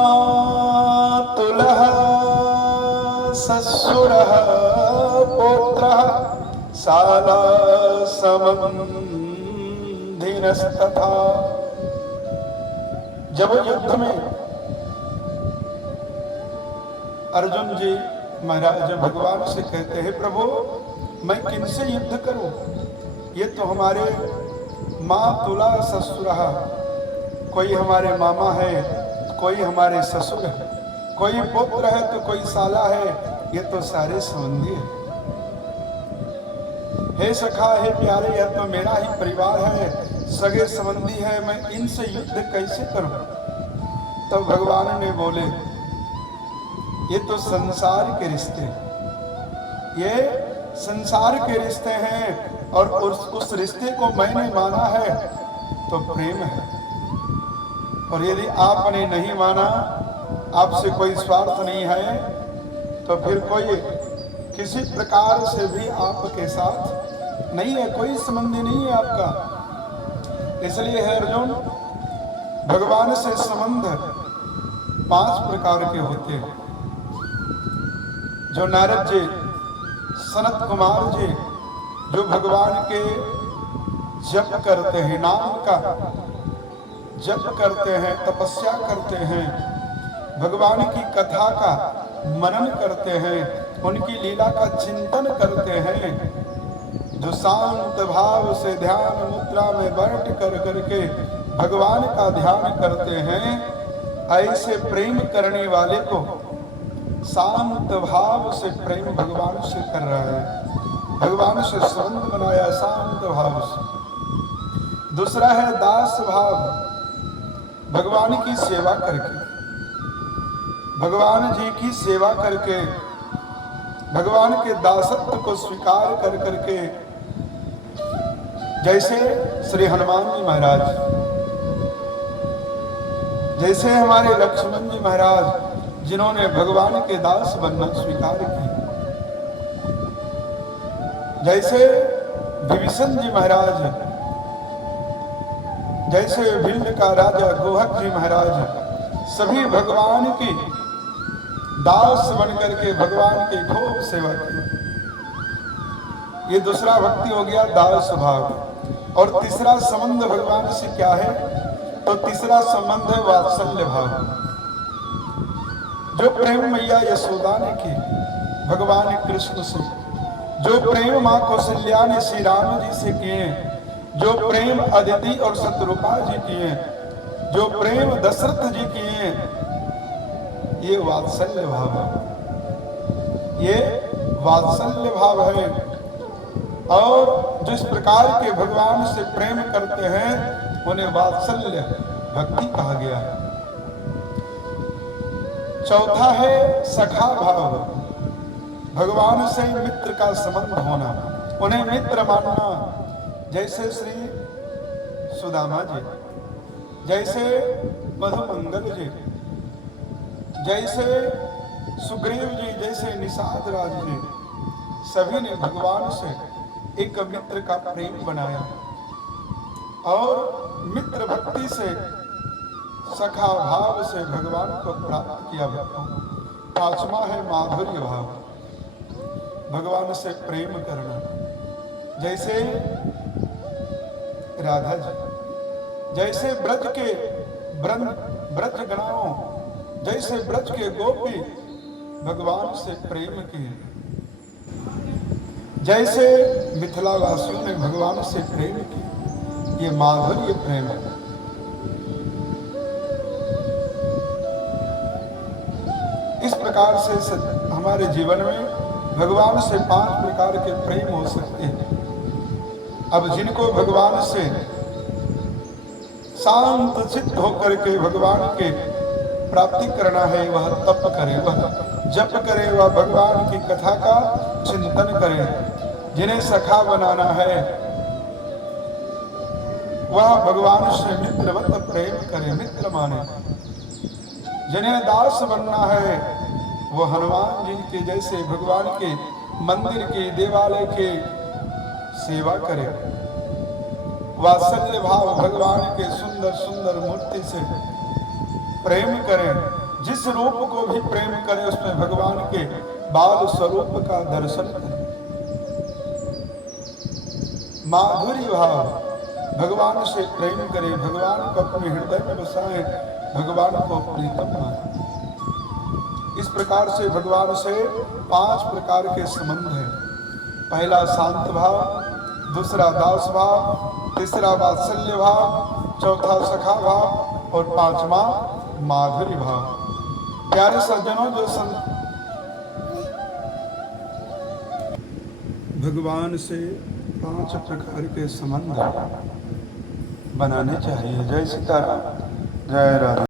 मातुलः ससुरः पौत्रः शाला संबंधिनस्तथा। जब युद्ध में अर्जुन जी महाराज भगवान से कहते हैं, प्रभु मैं किनसे युद्ध करूं? ये तो हमारे मातुला ससुरः, कोई हमारे मामा है, कोई हमारे ससुर है, कोई पुत्र है तो कोई साला है, ये तो सारे संबंधी है। हे सखा, हे प्यारे, यह तो मेरा ही परिवार है, सगे संबंधी है, मैं इनसे युद्ध कैसे करूं? तो भगवान ने बोले, ये तो संसार के रिश्ते, ये संसार के रिश्ते हैं, और उस रिश्ते को मैंने माना है तो प्रेम है, और यदि आपने नहीं माना, आपसे कोई स्वार्थ नहीं है, तो फिर कोई किसी प्रकार से भी आपके साथ नहीं है, कोई संबंध नहीं है आपका। इसलिए है अर्जुन, भगवान से संबंध 5 प्रकार के होते हैं। जो नारद जी, सनत कुमार जी, जो भगवान के जप करते हैं, नाम का जप करते हैं, तपस्या करते हैं, भगवान की कथा का मनन करते हैं, उनकी लीला का चिंतन करते हैं, जो शांत भाव से ध्यान मुद्रा में बैठ कर करके भगवान का ध्यान करते हैं, ऐसे प्रेम करने वाले को शांत भाव से प्रेम भगवान से कर रहा है, भगवान से संबंध बनाया शांत भाव से। दूसरा है दास भाव, भगवान की सेवा करके, भगवान जी की सेवा करके, भगवान के दासत्व को स्वीकार कर करके, जैसे श्री हनुमान जी महाराज, जैसे हमारे लक्ष्मण जी महाराज, जिन्होंने भगवान के दास बनना स्वीकार किया, जैसे विभीषण जी महाराज, जैसे भिंड का राजा गोहक जी महाराज, सभी भगवान की दास बनकर के भगवान की खूब सेवा की। ये दूसरा भक्ति हो गया दास भाव। और तीसरा संबंध भगवान से क्या है? तो तीसरा संबंध है वात्सल्य भाव। जो प्रेम मैया यशोदा ने की भगवान कृष्ण से, जो प्रेम माँ कौशल्या ने श्री राम जी से किए, जो प्रेम अदिति और शत्रुपा जी किए, जो प्रेम दशरथ जी किए, ये वात्सल्य भाव है, ये वात्सल्य भाव है। और जिस प्रकार के भगवान से प्रेम करते हैं उन्हें वात्सल्य भक्ति कहा गया है। चौथा है सखा भाव, भगवान से मित्र का संबंध होना, उन्हें मित्र मानना। जैसे श्री सुदामा जी, जैसे मधुमंगल जी, जैसे सुग्रीव जी, जैसे निषाद राज जी, सभी ने भगवान से एक मित्र का प्रेम बनाया और मित्र भक्ति से, सखा भाव से भगवान को प्राप्त किया। पांचवा है माधुर्य भाव, भगवान से प्रेम करना। जैसे राधा जी, जैसे ब्रज के ब्रज गणाओं, जैसे ब्रज के गोपी भगवान से प्रेम किए, जैसे मिथिला वासियों ने भगवान से प्रेम किया, ये माधुर्य प्रेम है। इस प्रकार से हमारे जीवन में भगवान से 5 प्रकार के प्रेम हो सकते हैं। अब जिनको भगवान से शांत चित्त होकर के भगवान के प्राप्ति करना है, वह तप करे, वह जप करे, वह भगवान की कथा का चिंतन करे। जिन्हें सखा बनाना है वह भगवान से मित्रवत प्रेम करे, मित्र माने। जिन्हें दास बनना है वो हनुमान जी के जैसे भगवान के मंदिर के, देवालय के सेवा करे। वात्सल्य भाव, भगवान के सुंदर सुंदर मूर्ति से प्रेम करें। जिस रूप को भी प्रेम करे उसमें भगवान के बाल स्वरूप का दर्शन करे। माधुरी भाव, भगवान से प्रेम करे, भगवान को अपने हृदय में बसाए, भगवान को प्रीतम माने। इस प्रकार से भगवान से 5 प्रकार के संबंध हैं। पहला शांत भाव, दूसरा दास भाव, तीसरा वात्सल्य भाव, चौथा सखा भाव और 5वां माधुरी भाव। प्यारे सज्जनों, जो भगवान से 5 प्रकार के संबंध बनाने चाहिए। जय सीताराम, जय राधा।